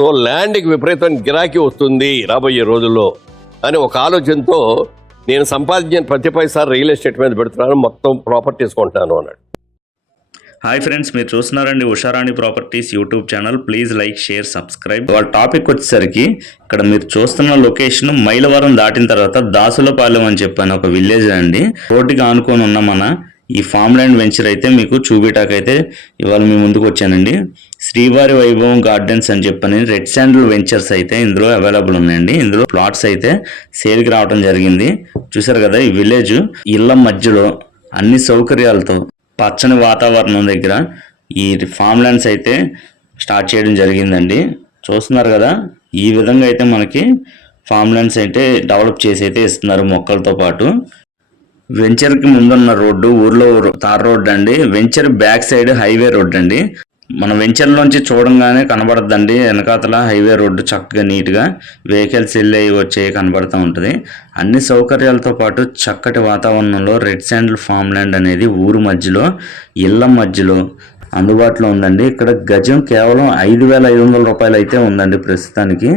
So ల్యాండ్కి విపరీతం గిరాకీ వస్తుంది రాబోయే రోజుల్లో అని ఒక ఆలోచనతో నేను సంపాదించిన ప్రతి పైసా రియల్ ఎస్టేట్ మీద పెడుతున్నాను మొత్తం ప్రాపర్టీస్ కొంటాను అన్నాడు. హాయ్ ఫ్రెండ్స్ మీరు చూస్తున్నారండి Usharani properties YouTube channel. Please like share subscribe వాళ్ళ టాపిక్ వచ్చేసరికి ఇక్కడ మీరు చూస్తున్న లొకేషన్ మైలవరం దాటిన తర్వాత దాసులపాలెం అని చెప్పాను ఒక విలేజ్ అండి. రోడ్డుకి ఆనుకొని ఉన్న మన ఈ ఫామ్ ల్యాండ్ వెంచర్ అయితే మీకు చూపిటాక్ అయితే ఇవాళ మీ ముందుకు వచ్చానండి. శ్రీవారి వైభవం గార్డెన్స్ అని చెప్పని రెడ్ శాండల్ వెంచర్స్ అయితే ఇందులో అవైలబుల్ ఉన్నాయండి. ఇందులో ప్లాట్స్ అయితే సేల్కి రావడం జరిగింది. చూసారు కదా ఈ విలేజ్ ఇళ్ళ మధ్యలో అన్ని సౌకర్యాలతో పచ్చని వాతావరణం దగ్గర ఈ ఫామ్ ల్యాండ్స్ అయితే స్టార్ట్ చేయడం జరిగిందండి. చూస్తున్నారు కదా ఈ విధంగా అయితే మనకి ఫామ్ ల్యాండ్స్ అయితే డెవలప్ చేసి అయితే ఇస్తున్నారు మొక్కలతో పాటు. వెంచర్కి ముందున్న రోడ్డు ఊర్లో తార్ రోడ్డు అండి. Venture back side highway road అండి. మన వెంచర్లోంచి చూడంగానే కనబడద్దండి. వెనకాతల హైవే రోడ్డు చక్కగా నీట్గా వెహికల్స్ వెళ్ళి వచ్చే కనబడుతూ ఉంటుంది. అన్ని సౌకర్యాలతో పాటు చక్కటి వాతావరణంలో రెడ్ శాండిల్ ఫామ్ ల్యాండ్ అనేది ఊరు మధ్యలో ఇళ్ళ మధ్యలో అందుబాటులో ఉందండి. ఇక్కడ గజం కేవలం ఐదు వేల ఐదు వందల రూపాయలు అయితే ఉందండి ప్రస్తుతానికి.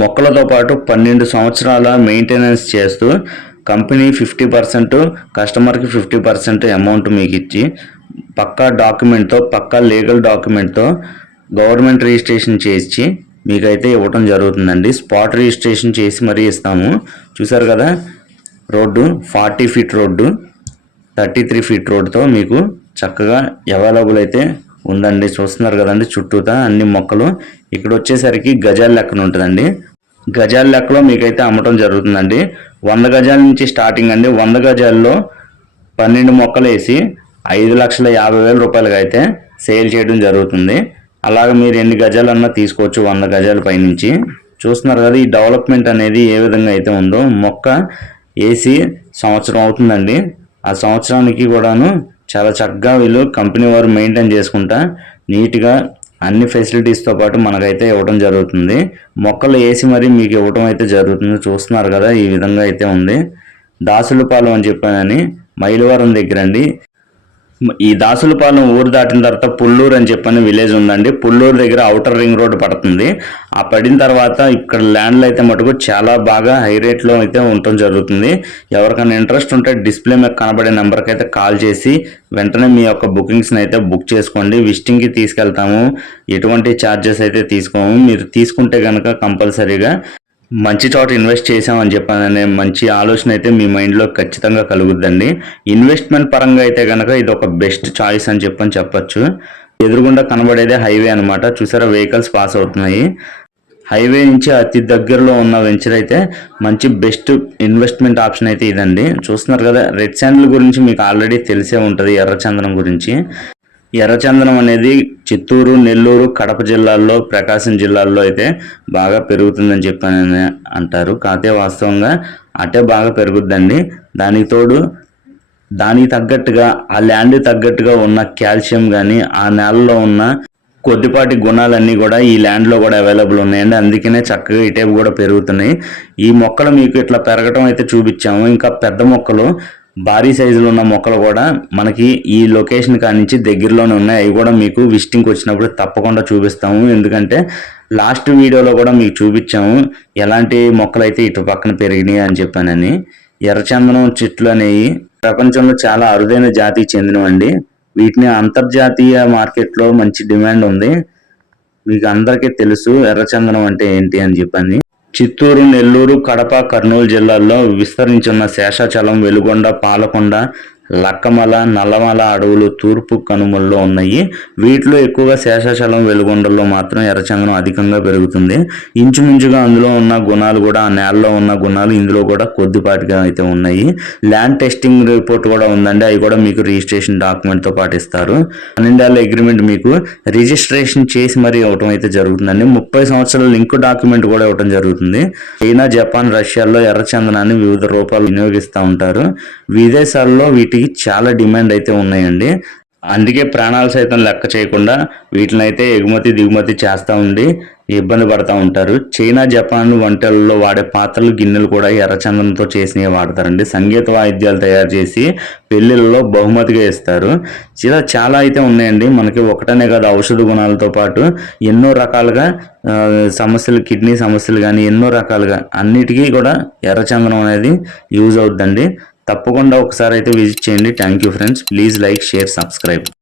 మొక్కలతో పాటు పన్నెండు సంవత్సరాల మెయింటెనెన్స్ చేస్తూ కంపెనీ ఫిఫ్టీ పర్సెంట్ కస్టమర్కి ఫిఫ్టీ పర్సెంట్ అమౌంట్ మీకు ఇచ్చి పక్కా డాక్యుమెంట్తో పక్కా లీగల్ డాక్యుమెంట్తో గవర్నమెంట్ రిజిస్ట్రేషన్ చేసి మీకైతే ఇవ్వటం జరుగుతుందండి. స్పాట్ రిజిస్ట్రేషన్ చేసి మరీ ఇస్తాము. చూసారు కదా road forty feet road thirty three feet రోడ్తో మీకు చక్కగా అవైలబుల్ అయితే ఉందండి. చూస్తున్నారు కదండి చుట్టూతా అన్ని మొక్కలు. ఇక్కడ వచ్చేసరికి గజాల లెక్కన ఉంటుందండి గజాల లెక్కలో మీకైతే అమ్మటం జరుగుతుందండి. వంద గజాల నుంచి స్టార్టింగ్ అండి. వంద గజాల్లో పన్నెండు మొక్కలు వేసి ఐదు లక్షల యాభై వేల రూపాయలకి అయితే సేల్ చేయడం జరుగుతుంది. అలాగే మీరు ఎన్ని గజాలన్నా తీసుకోవచ్చు వంద గజాల పైనుంచి. చూస్తున్నారు కదా ఈ డెవలప్మెంట్ అనేది ఏ విధంగా అయితే ఉందో. మొక్క వేసి సంవత్సరం అవుతుందండి. ఆ సంవత్సరానికి కూడాను చాలా చక్కగా వీళ్ళు కంపెనీ వారు మెయింటైన్ చేసుకుంటా నీట్గా అన్ని ఫెసిలిటీస్తో పాటు మనకైతే ఇవ్వడం జరుగుతుంది. మొక్కలు వేసి మరి మీకు ఇవ్వటం అయితే జరుగుతుంది. చూస్తున్నారు కదా ఈ విధంగా అయితే ఉంది. దాసులపాలెం అని చెప్పానని మైలవరం దగ్గర అండి ఈ దాసులపాలెం ఊరు దాటిన తర్వాత పుల్లూరు అని చెప్పని విలేజ్ ఉందండి. పుల్లూరు దగ్గర అవుటర్ రింగ్ రోడ్ పడుతుంది. ఆ పడిన తర్వాత ఇక్కడ ల్యాండ్లు అయితే మటుకు చాలా బాగా హై రేట్లో అయితే ఉండటం జరుగుతుంది. ఎవరికైనా ఇంట్రెస్ట్ ఉంటే డిస్ప్లే మీద కనబడే నెంబర్కి అయితే కాల్ చేసి వెంటనే మీ యొక్క బుకింగ్స్ని అయితే బుక్ చేసుకోండి. విజిటింగ్కి తీసుకెళ్తాము. ఎటువంటి ఛార్జెస్ అయితే తీసుకోము. మీరు తీసుకుంటే కనుక కంపల్సరీగా మంచి చోట ఇన్వెస్ట్ చేసామని చెప్పాననే మంచి ఆలోచన అయితే మీ మైండ్లో ఖచ్చితంగా కలుగుద్దండి. ఇన్వెస్ట్మెంట్ పరంగా అయితే కనుక ఇది ఒక బెస్ట్ చాయిస్ అని చెప్పని చెప్పొచ్చు. ఎదురుగుండా కనబడేదే హైవే అనమాట చూసారా వెహికల్స్ పాస్ అవుతున్నాయి. హైవే నుంచి అతి దగ్గరలో ఉన్న వెంచర్ అయితే మంచి బెస్ట్ ఇన్వెస్ట్మెంట్ ఆప్షన్ అయితే ఇదండి. చూస్తున్నారు కదా రెడ్ శాండిల్ గురించి మీకు ఆల్రెడీ తెలిసే ఉంటుంది ఎర్రచందనం గురించి. ఎర్రచందనం అనేది చిత్తూరు నెల్లూరు కడప జిల్లాల్లో ప్రకాశం జిల్లాల్లో అయితే బాగా పెరుగుతుందని చెప్పాను అంటారు. కాకపోతే వాస్తవంగా అటే బాగా పెరుగుద్దండి. దానికి తోడు దానికి తగ్గట్టుగా ఆ ల్యాండ్ తగ్గట్టుగా ఉన్న కాల్షియం కానీ ఆ నేలలో ఉన్న కొద్దిపాటి గుణాలన్నీ కూడా ఈ ల్యాండ్లో కూడా అవైలబుల్ ఉన్నాయండి. అందుకనే చక్కగా ఇటేపు కూడా పెరుగుతున్నాయి. ఈ మొక్కలు మీకు ఇట్లా పెరగటం అయితే చూపించాము. ఇంకా పెద్ద మొక్కలు భారీ సైజులో ఉన్న మొక్కలు కూడా మనకి ఈ లొకేషన్ కానించి దగ్గరలోనే ఉన్నాయి. అవి కూడా మీకు విజిటింగ్కి వచ్చినప్పుడు తప్పకుండా చూపిస్తాము. ఎందుకంటే లాస్ట్ వీడియోలో కూడా మీకు చూపించాము. ఎలాంటి మొక్కలు అయితే ఇటు పక్కన పెరిగినాయి అని చెప్పానని. ఎర్రచందనం చెట్లు అనేవి ప్రపంచంలో చాలా అరుదైన జాతికి చెందినవండి. వీటిని అంతర్జాతీయ మార్కెట్లో మంచి డిమాండ్ ఉంది. మీకు అందరికీ తెలుసు ఎర్రచందనం అంటే ఏంటి అని చెప్పని. చిత్తూరు నెల్లూరు కడప కర్నూలు జిల్లాల్లో విస్తరించున్న శేషాచలం వెలుగొండ పాలకొండ లక్కమల నల్లమల అడవులు తూర్పు కనుమల్లో ఉన్నాయి. వీటిలో ఎక్కువగా శేషాచలం వెలుగొండల్లో మాత్రం ఎర్రచందనం అధికంగా పెరుగుతుంది. ఇంచుమించుగా అందులో ఉన్న గుణాలు కూడా ఆ నేలలో ఉన్న గుణాలు ఇందులో కూడా కొద్దిపాటిగా అయితే ఉన్నాయి. ల్యాండ్ టెస్టింగ్ రిపోర్ట్ కూడా ఉందండి. అవి కూడా మీకు రిజిస్ట్రేషన్ డాక్యుమెంట్తో పాటిస్తారు. పాటు పన్నెండేళ్ళ అగ్రిమెంట్ మీకు రిజిస్ట్రేషన్ చేసి మరీ ఇవ్వటం అయితే జరుగుతుందండి. ముప్పై సంవత్సరాల లింక్ డాక్యుమెంట్ కూడా ఇవ్వటం జరుగుతుంది. చైనా జపాన్ రష్యాలో ఎర్రచందనాన్ని వివిధ రూపాలు వినియోగిస్తూ ఉంటారు. విదేశాల్లో వీటికి చాలా డిమాండ్ అయితే ఉన్నాయండి. అందుకే ప్రాణాలు సైతం లెక్క చేయకుండా వీటిని అయితే ఎగుమతి దిగుమతి చేస్తూ ఉండి ఇబ్బంది పడతా ఉంటారు. చైనా జపాన్ వంటలలో వాడే పాత్రలు గిన్నెలు కూడా ఎర్రచందనంతో చేసినవి వాడతారండి. సంగీత వాయిద్యాలు తయారు చేసి పెళ్ళిళ్ళలో బహుమతిగా ఇస్తారు. ఇలా చాలా అయితే ఉన్నాయండి. మనకి ఒకటనే కాదు ఔషధ గుణాలతో పాటు ఎన్నో రకాలుగా సమస్యలు కిడ్నీ సమస్యలు కానీ ఎన్నో రకాలుగా అన్నిటికీ కూడా ఎర్రచందనం అనేది యూజ్ అవుతుందండి తప్పకుండా ఒకసారి అయితే విజిట్ చేయండి. Thank you friends please like share subscribe